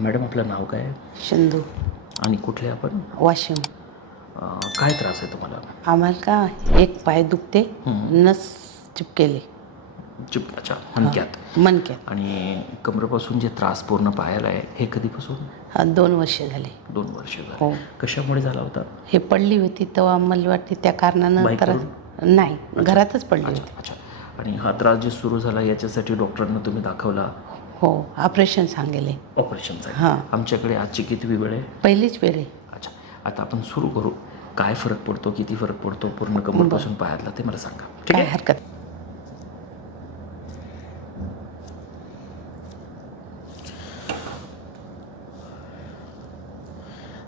Madam आपलं नाव काय? सिंधू. आणि कुठले आपण? वाशिम. काय त्रास आहे तुम्हाला? आम्हाला का एक पाय दुखते, नस चिपकेले. अच्छा, मणक्यात. मणक्यात. आणि कमरेपासून जे त्रास पूर्ण पायाला आहे हे कधीपासून? 2 वर्ष झाले. 2 वर्ष झाले. हो. कशामुळे झाला होता? हे पडली होती तेव्हा मला वाटते त्या कारणानं तर बाईकवरून? नाही, घरातच पडली अच्छा होती. अच्छा. आणि हा त्रास जे सुरू झाला याच्यासाठी डॉक्टरांना तुम्ही दाखवला? हो, ऑपरेशन सांगेले. ऑपरेशनचा? हां. आमच्याकडे आजची किती वेळ आहे? पहिलीच वेळ आहे. अच्छा, आता आपण सुरू करू. काय फरक पडतो, किती फरक पडतो पूर्ण कमरपासून पायातला ते मला सांगा. ठीक काय आहे? हरकत.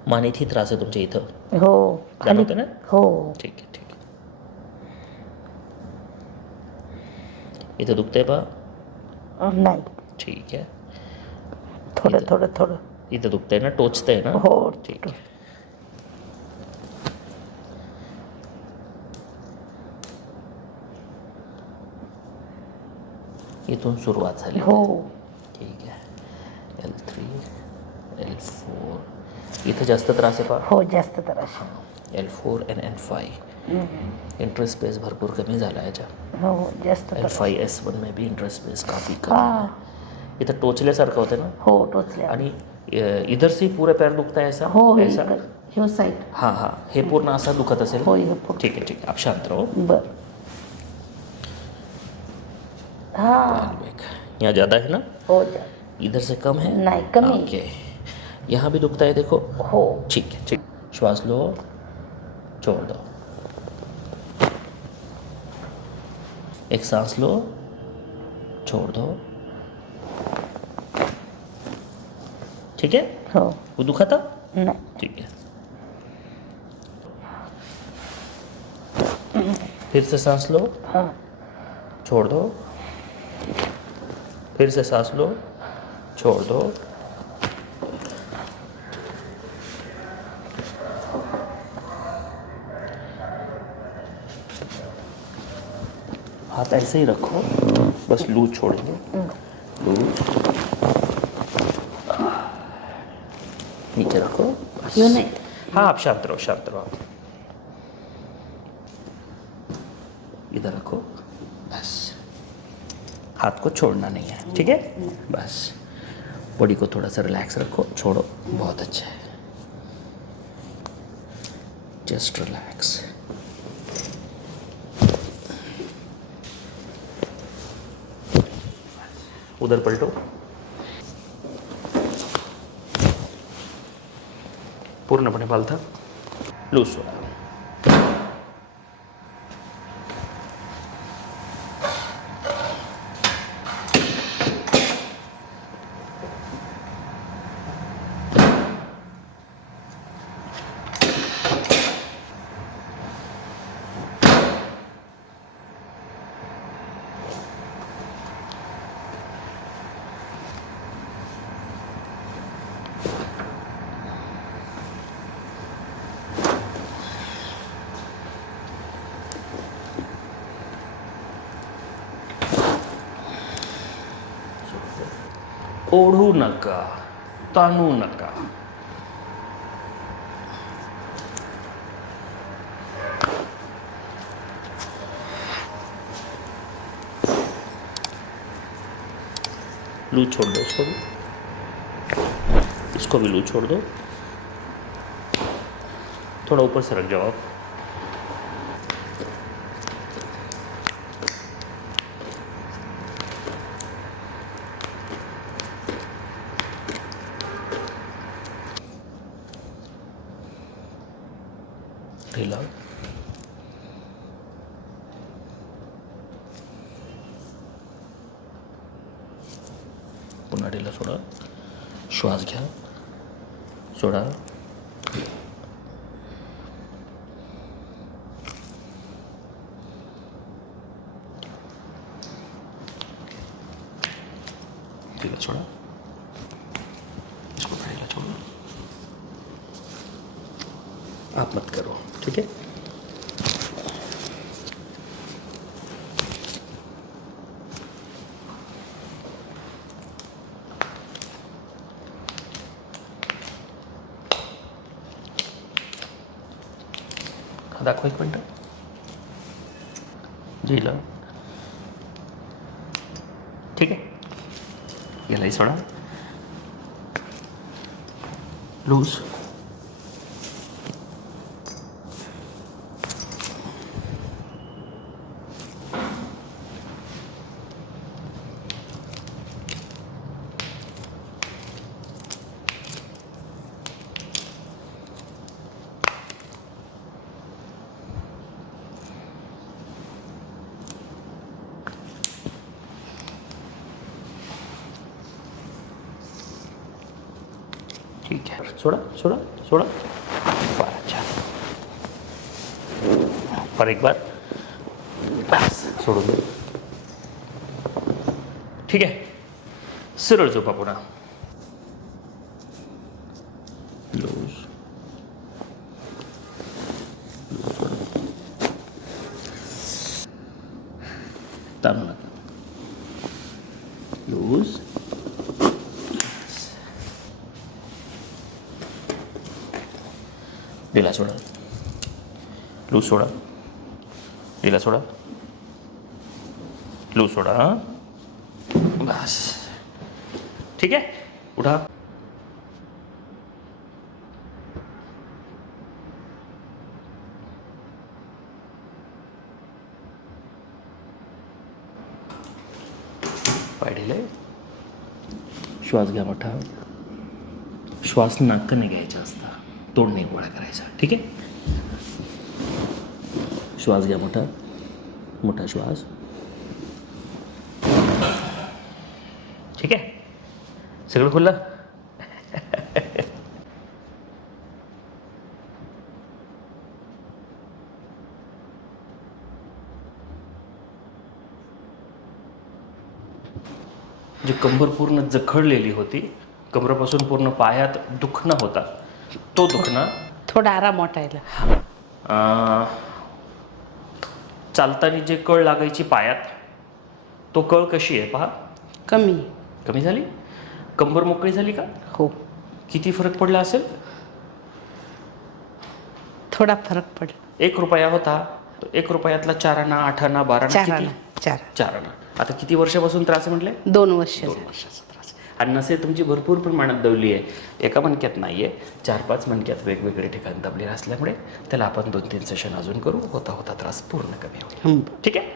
मानेत ही त्रास आहे तुमच्या इथं? हो. जाणवतं ना? हो. ठीक आहे ठीक आहे. इथं दुखतंय पा? नाही, ठीक आहे. थोडं थोडं थोडं. इथं दुखतंय ना, टोचतंय ना? हो. ठीक आहे. इथून सुरुवात झाली. हो. ठीक आहे. L3, L4. इथं जास्त त्रास आहे पा? हो, जास्त त्रास. L4 and L5. Interest space भरपूर कमी झाला याच्या. हो, जास्त त्रास. L5 S1 में भी इंटरेस्ट स्पेस काफ़ी कमी है. इथं टोचल्यासारखं होतं ना? हो, टोचल्या. आणि इधर से पूरा पैर दुखता है ऐसा? हो, ऐसा? ह्यो साईड. हाँ हाँ, हे पूर्ण असा दुखत असेल? हो, हे पूर्ण. ठीक है ठीक है, आप शांत रहो. बरं. हाँ. यहाँ ज़्यादा है ना? हो. इधर से कम है? नहीं, कम ही. ओके. यहाँ भी दुखता है देखो? हो. ठीक है ठीक. श्वास लो, छोड़ दो. एक सांस लो, छोड़ दो. ठीक है? हो. वो दुखा था? नाही. ठीक है. फिर से सांस लो, हाँ. छोड़ दो. फिर से सांस लो, छोड़ दो. हाथ ऐसे ही रखो, बस लूज छोड़ेंगे. लूज. नीचे रखो. बस. क्यों नहीं? हाँ, आप शांत रहो शांत रहो. इधर रखो. बस. हाथ को छोड़ना नहीं है, ठीक है? बस. बॉडी को थोड़ा सा रिलैक्स रखो, छोड़ो. बहुत अच्छा है. Just relax. उधर पलटो. पूर्णपणे पालथा. लूज सोडा. ओढू नका, ताणू नका. लूज छोड़ दो इसको भी. इसको भी लूज छोड़ दो. थोड़ा ऊपर से रख जाओ आप. ढीला. पुन्हा ढीला सोडा. श्वास घ्या. सोडा. ढीला छोड़ा. इसको ढीला छोड़ो. आप मत करो, ठीक है? दाखव एक मिनटं. दिलं. ठीक आहे, यालाही सोडा. लूज. ठीक आहे, सोडा सोडा सोडा. बरं, छान. पर एक बार. बस सोडून दे. ठीक आहे, सरळ झोपा पुन्हा. लूज. ताणू नका. लूज. दिला सोडा. लूज सोडा. दिला सोडा. लूज सोडा. हां, बस. ठीक आहे, उठा. पाय ढिले. श्वास घ्या मोठा. श्वास नाकाने घ्यायचा असता, तोंडने गोळा करायचा. ठीक आहे, श्वास घ्या मोठा. मोठा श्वास. ठीक आहे, सगळं खुल्लं. जी कंबर पूर्ण जखडलेली होती, कमरेपासून पूर्ण पायात दुखणं होता, तो दुखणं थोडा आराम वाटायला. चालताना जे कळ लागायची पायात, तो कळ कशी आहे पहा. कमी. कमी झाली. कंबर मोकळी झाली का. हो, किती फरक पडला असेल. थोडा फरक पडला. 1 रुपया होता, तो 1 रुपयातला 4 आणा, 8 आणा, 12 आणा, 4 आणा. 4 आणा. आता किती वर्षापासून त्रास आहे म्हटले. 2 वर्ष. 2 वर्षाचा त्रास. आणि नसे तुमची भरपूर प्रमाणात दवली आहे. एका मणक्यात नाही आहे, 4-5 मणक्यात वेगवेगळे ठिकाणी दबलेला असल्यामुळे त्याला आपण 2-3 सेशन अजून करू. होता होता त्रास पूर्ण कमी होईल. ठीक आहे.